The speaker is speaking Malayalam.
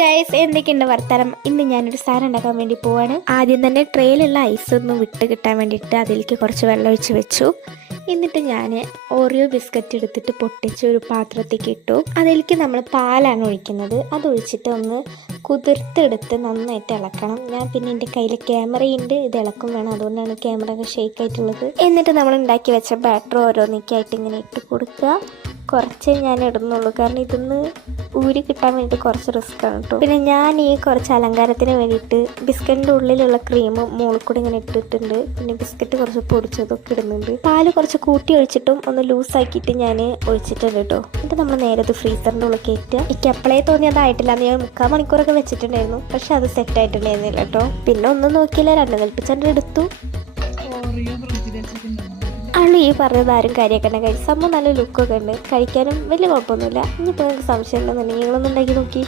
ഗൈസ്, എന്തൊക്കെയുണ്ട് വർത്തമാനം? ഇന്ന് ഞാനൊരു സാധനം ഉണ്ടാക്കാൻ വേണ്ടി പോവാണ്. ആദ്യം തന്നെ ട്രെയിലുള്ള ഐസ് ഒന്ന് വിട്ട് കിട്ടാൻ വേണ്ടിയിട്ട് അതിലേക്ക് കുറച്ച് വെള്ളം ഒഴിച്ച് വെച്ചു. എന്നിട്ട് ഞാൻ ഓറിയോ ബിസ്ക്കറ്റ് എടുത്തിട്ട് പൊട്ടിച്ച് ഒരു പാത്രത്തേക്ക് ഇട്ടു. അതിലേക്ക് നമ്മൾ പാലാണ് ഒഴിക്കുന്നത്. അതൊഴിച്ചിട്ട് ഒന്ന് കുതിർത്തെടുത്ത് നന്നായിട്ട് ഇളക്കണം. ഞാൻ പിന്നെ എൻ്റെ കയ്യിൽ ക്യാമറയുണ്ട്, ഇത് ഇളക്കും വേണം, അതുകൊണ്ടാണ് ക്യാമറ ഒക്കെ ഷേക്ക് ആയിട്ടുള്ളത്. എന്നിട്ട് നമ്മൾ ഉണ്ടാക്കി വെച്ച ബാറ്റർ ഓരോന്നിക്കായിട്ട് ഇങ്ങനെ ഇട്ട് കൊടുക്കുക. കുറച്ചേ ഞാൻ ഇടുന്നുള്ളൂ, കാരണം ഇതൊന്ന് ഊരി കിട്ടാൻ വേണ്ടിയിട്ട് കുറച്ച് റിസ്ക് ആണ് കേട്ടോ. പിന്നെ ഞാൻ ഈ കുറച്ച് അലങ്കാരത്തിന് വേണ്ടിയിട്ട് ബിസ്ക്കറ്റിൻ്റെ ഉള്ളിലുള്ള ക്രീം മുകളിൽ കൂടി ഇങ്ങനെ ഇട്ടിട്ടുണ്ട്. പിന്നെ ബിസ്ക്കറ്റ് കുറച്ച് പൊടിച്ചതൊക്കെ ഇടുന്നുണ്ട്. പാല് കുറച്ച് കൂട്ടി ഒഴിച്ചിട്ടും ഒന്ന് ലൂസാക്കിയിട്ട് ഞാൻ ഒഴിച്ചിട്ടുണ്ട് കേട്ടോ. എന്നിട്ട് നമ്മൾ നേരെ ഇത് ഫ്രീസറിൻ്റെ ഉള്ളിൽ കയറ്റുക. എനിക്ക് അപ്പോഴേ തോന്നിയതായിട്ടില്ല, അന്ന് ഞാൻ 3/4 മണിക്കൂറൊക്കെ വെച്ചിട്ടുണ്ടായിരുന്നു, പക്ഷെ അത് സെറ്റ് ആയിട്ടുണ്ടായിരുന്നില്ല കേട്ടോ. പിന്നെ ഒന്നും നോക്കിയില്ല, 2 കൽപ്പിച്ചണ്ട് എടുത്തു. അള്ളു ഈ പറഞ്ഞത് ആരും കാര്യമാക്കണ്ട. കഴിച്ച് സംഭവം നല്ല ലുക്കൊക്കെ ഉണ്ട്, കഴിക്കാനും വലിയ കുഴപ്പമൊന്നുമില്ല. ഇനിയിപ്പോൾ നിങ്ങൾക്ക് സംശയം ഉണ്ടെന്നുണ്ടെങ്കിൽ നിങ്ങളൊന്നും ഉണ്ടാക്കി നോക്കി.